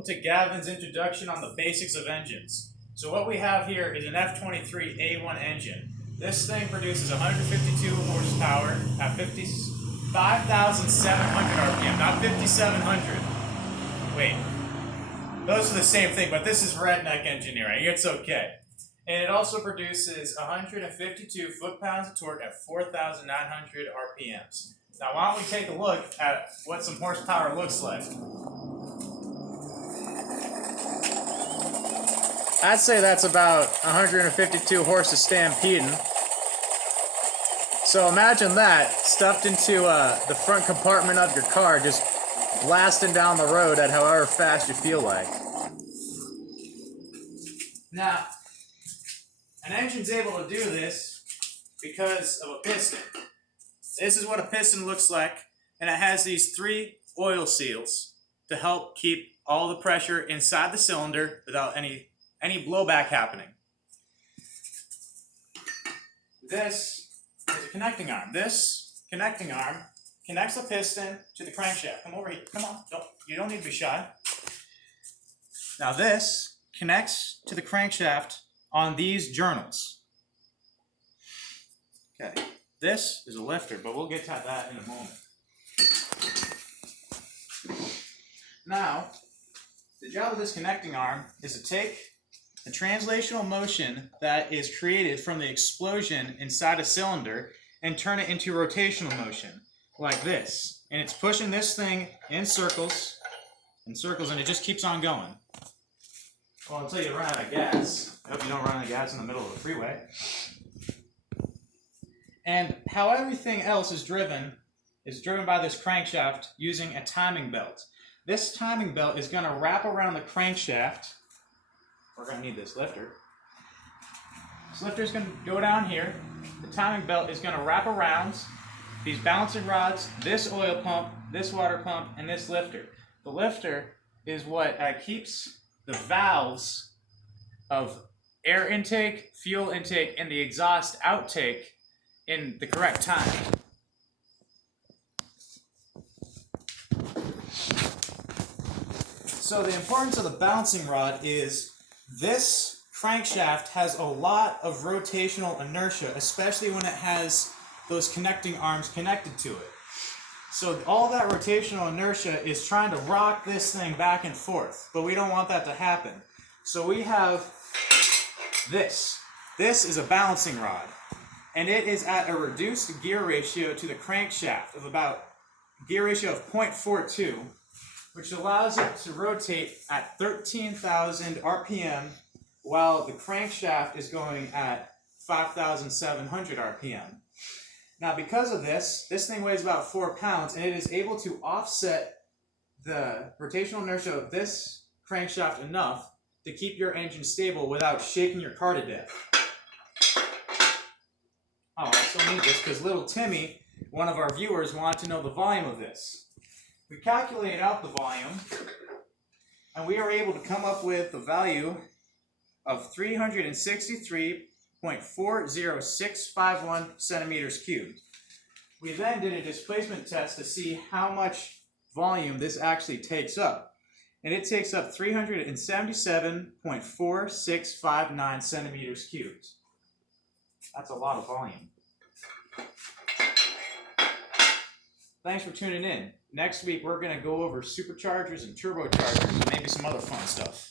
welcome to Gavin's introduction on the basics of engines. So what we have here is an F23A1 engine. This thing produces 152 horsepower at 5,700 RPM, not 5,700. Wait, those are the same thing, but this is redneck engineering. It's okay. And it also produces 152 foot-pounds of torque at 4,900 RPMs. Now why don't we take a look at what some horsepower looks like. I'd say that's about 152 horses stampeding. So imagine that stuffed into the front compartment of your car, just blasting down the road at however fast you feel like. Now, an engine's able to do this because of a piston. This is what a piston looks like, and it has these 3 oil seals to help keep all the pressure inside the cylinder without any blowback happening. This is a connecting arm. This connecting arm connects the piston to the crankshaft. Come over here. Come on. You don't need to be shy. Now this connects to the crankshaft on these journals. Okay. This is a lifter, but we'll get to that in a moment. Now, the job of this connecting arm is to take the translational motion that is created from the explosion inside a cylinder and turn it into rotational motion, like this. And it's pushing this thing in circles, and it just keeps on going. Well, until you run out of gas. I hope you don't run out of gas in the middle of the freeway. And how everything else is driven by this crankshaft using a timing belt. This timing belt is going to wrap around the crankshaft. We're going to need this lifter. This lifter is going to go down here. The timing belt is going to wrap around these balancing rods, this oil pump, this water pump, and this lifter. The lifter is what keeps the valves of air intake, fuel intake, and the exhaust outtake in the correct time. So the importance of the balancing rod is this crankshaft has a lot of rotational inertia, especially when it has those connecting arms connected to it. So all that rotational inertia is trying to rock this thing back and forth, but we don't want that to happen. So we have this. This is a balancing rod, and it is at a reduced gear ratio to the crankshaft of about gear ratio of 0.42, which allows it to rotate at 13,000 RPM while the crankshaft is going at 5,700 RPM. Now because of this thing weighs about 4 pounds, and it is able to offset the rotational inertia of this crankshaft enough to keep your engine stable without shaking your car to death. Oh, I still need this because little Timmy, one of our viewers, wanted to know the volume of this. We calculated out the volume, and we are able to come up with the value of 363.40651 centimeters cubed. We then did a displacement test to see how much volume this actually takes up. And it takes up 377.4659 centimeters cubed. That's a lot of volume. Thanks for tuning in. Next week, we're going to go over superchargers and turbochargers and maybe some other fun stuff.